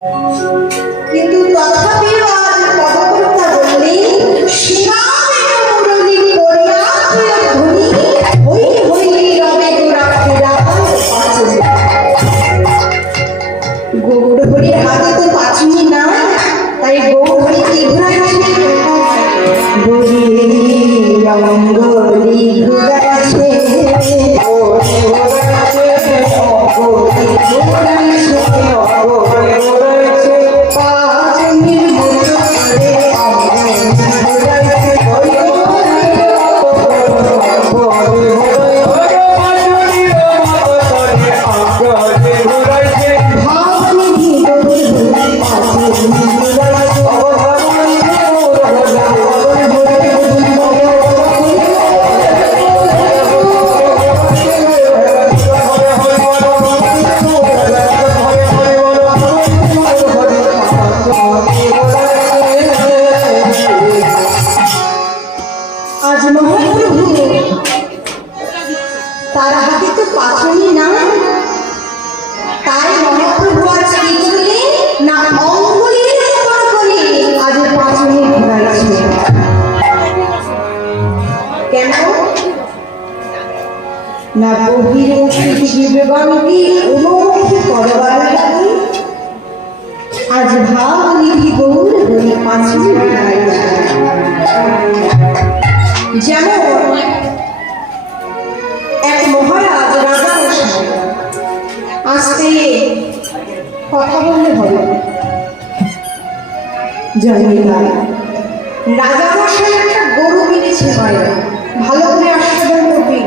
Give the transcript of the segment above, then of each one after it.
কিন্তু তথাপিও আজ পদকর্তা বললেন শিরায় মুরলী করিয়া ধ্বনি হই হই রবে গোরাখেরা পাঁচুনি। গৌরহরির হাতে তো পাঁচুনি না, তাই গৌরহরি কি ঘুরাইছে বলিয়ে অঙ্গলি ঘুরাইছে তার হাতে তো পাঁচুনি না, তাই মহাপ্রভু আজ কি করলেন না অঙ্গুলির উপর করে আজ পাঁচুনি ঘুরাইছে। কেন না বহির্মুখী জীবগণকে অনুমুখী করবার লাগে আজ ভাবনিধি গৌর বলে পাঁচুনি ঘুরাইছে। যেমন এক মহারাজ রাজা মশাই আসতে কথা বললে হবে জয়নিকাল রাজা মশাই একটা গরু কিনেছে হয় ভালো করে আস্বাদন করবেন।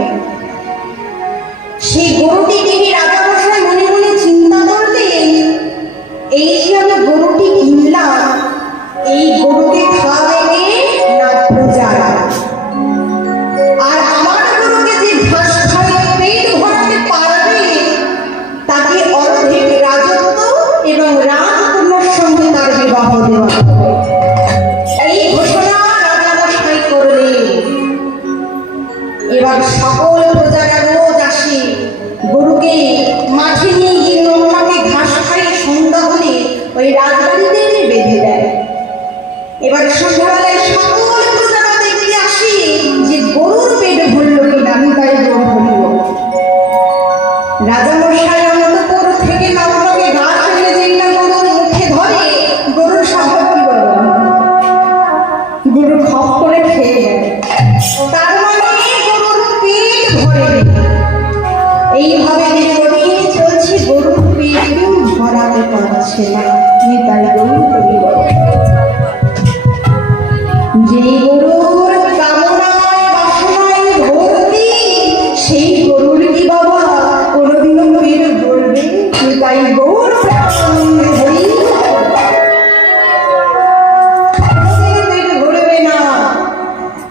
সেই গরুটি কিনে রাজা মশাই মনে মনে চিন্তা করলেন এই যে আমি গরুটি কিনলাম এই গরুকে খাওয়াবে না প্রজারা, আর আমার গরুকে যে ঘাস খাইয়ে পেট ভরতে পারবে তাকে অর্ধেক রাজত্ব এবং রাজকন্যার সঙ্গে তার বিবাহ দেওয়া হবে। এই ঘোষণা রাজামশাই করলেন। এবার সকল প্রজারা রোজ আসে গরুকে মাঠে নিয়ে গিয়ে নোংরাকে ঘাস খাইয়ে সন্ধ্যা হলে ওই রাজবাড়িতে এনে বেঁধে দেয়। এবার সন্ধ্যাবেলায় সকল প্রজারা দেখতে আসে যে গরুর পেট ভরল কিনা, আমি তাই গরু ভরল। রাজামশাই অন্তঃপুর থেকে নোংরাকে ঘাস এনে যেই না গরুর মুখে ধরে গরুর সাহায্য করল, গরু খপ করে খেয়ে গেল। তার মানে গরুর পেট ভরে। এইভাবে দীর্ঘদিন চলছে, গরুর পেটেও ভরাতে পারছে না, আমি তাই গরু করিব। যে গরুর কামনায় বাসনায় ভর্তি সেই গরুর কি বাবা কোনোদিনও পেট ভরবে? তাই গৌর পেট ভরবে না।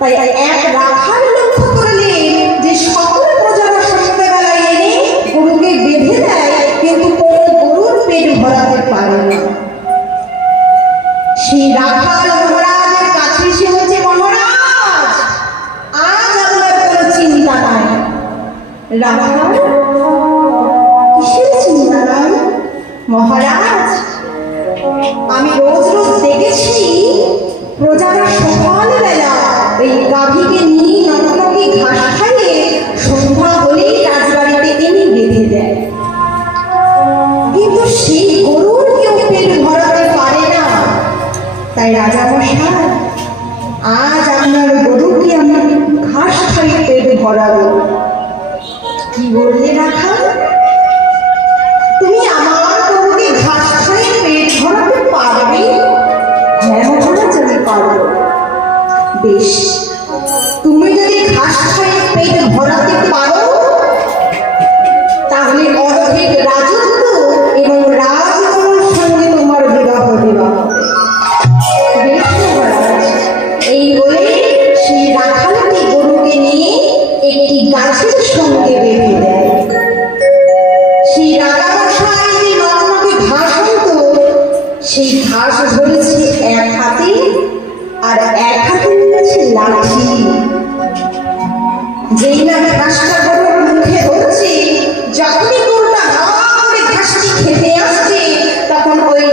তাই এক রাখাল লক্ষ্য করলেন যে সকল প্রজারা সন্ধ্যাবেলায় এনে গরুকে বেঁধে দেয় কিন্তু কোনো গরুর পেট ভরাতে পারে না। সেই রাখাল মহারাজের কাছে এসে বলছে, মহারাজ আজ আপনার কোনো চিন্তা নাই। রাখাল কিসের চিন্তা নাই? মহারাজ আমি রোজ রোজ দেখেছি প্রজারা সকালবেলা এই গাভীকে নিয়ে নটনকে ঘাস খাইয়ে সন্ধ্যা হলেই রাজবাড়িতে এনে বেঁধে দেয়, কিন্তু সেই গরুর কেউ পেট ভরাতে পারে না। তাই রাজামশাই আজ আপনার গরুকে আমি ঘাস খাইয়ে পেট ভরাবো। কি বললে রাখাল? তুমি আমার গরুকে ঘাস খাইয়ে পেট ভরাতে পারবে? হ্যাঁ মহারাজ আমি পারবো। বেশ, তুমি যদি ঘাস খাইয়ে পেট ভরাতে পারো তাহলে অর্ধেক রাজত্ব এবং রাজকন্যার সঙ্গে তোমার বিবাহ দেওয়া হবে। এই বলে সেই রাখালটি গরুকে নিয়ে একটি গাছের সঙ্গে বেঁধে দেয়। সেই রাজামশাই যে নগ্নকে ঘাস আনত সেই ঘাস ধরেছে এক হাতে আর এক হাতে নিয়েছে লাঠি। যেই না ঘাসটা গরুর মুখে ধরছে, যখনই গরুটা ঘাসটি খেতে আসছে তখন ওই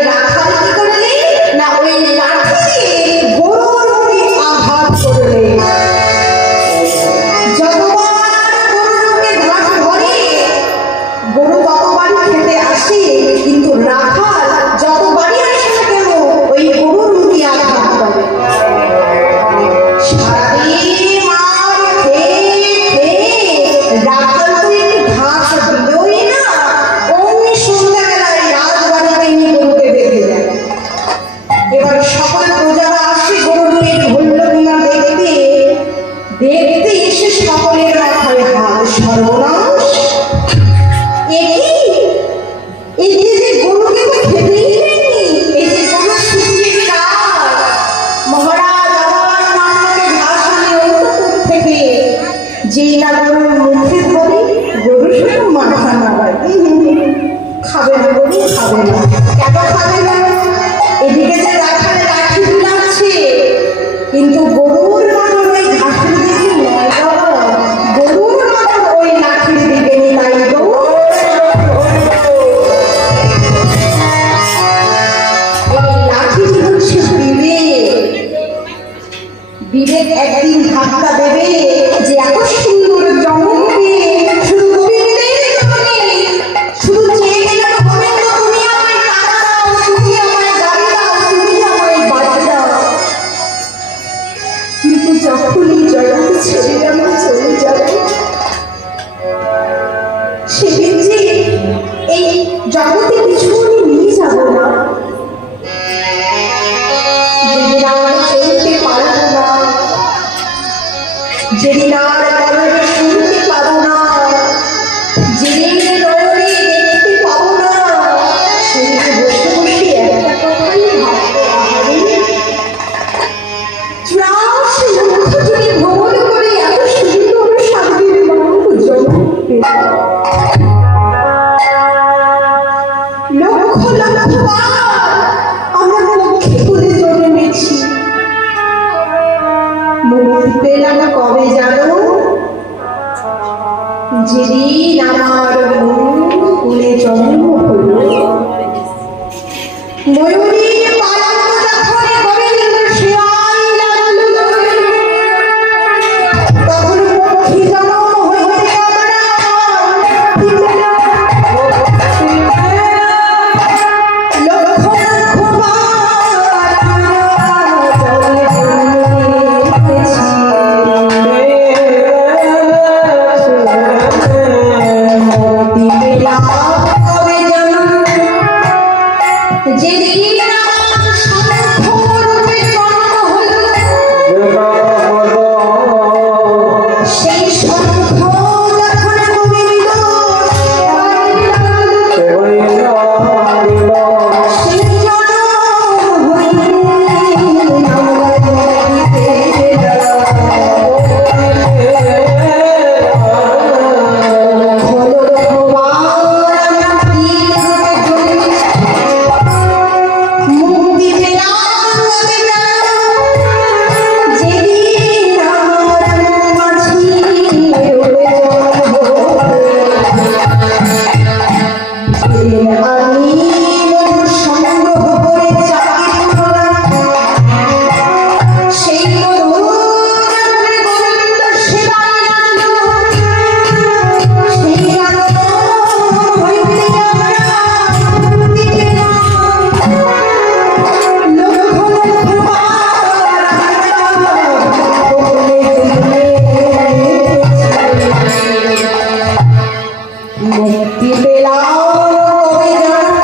লক্ষ্যবার আমরা লক্ষ্মী বলে জন্মেছি। মুক্তি পেলাম কবে জানো? যেদিন আমার কুলে জন্ম হলো। ময়ূরী পালক যখন গোবিন্দ শিয়াই লাগলো, তখন পক্ষী জন্ম হইতে আমরা মুক্তি পেলাম। লক্ষ লক্ষ বার আমরা জন্মেছি। মুক্তি পেলাম কবে জানো? যেদিন আমার শঙ্খরূপে জন্ম হলো, সেই শঙ্খ যখন গোবিন্দ সেই জন্ম হইতে আমরা মুক্তি পেলাম। হলো ভগবান আমরা তীর মুক্তি পেলাম কবে জানো? যেদিন আমার মাঝি হয়ে জন্ম সেদিন আমি মধুর সংগ্রহ করে চাকরি করলাম। সেই মধুর করে গোবিন্দ সেবায় লাগলো। সেই আনন্দ হইতে আমরা মুক্তি পেলাম। লক্ষ লক্ষ বার আমরা গোকুলে জন্মেছি। মুক্তি পেলাম কবে জানো?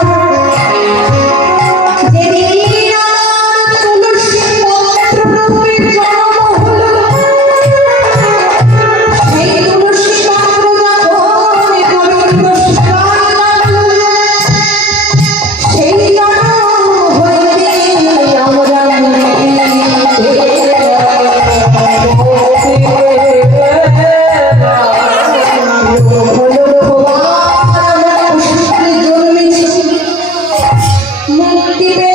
যেদিন আমার তুলসী পত্ররূপে জন্ম হলো। সেই তুলসী পত্র যখন গোবিন্দ সেবায় লাগলো, সেই জন্ম হইতে আমরা মুক্তি পেলাম। লক্ষ লক্ষ বার আমরা অসুরে জন্মেছি। মুক্তি পেলাম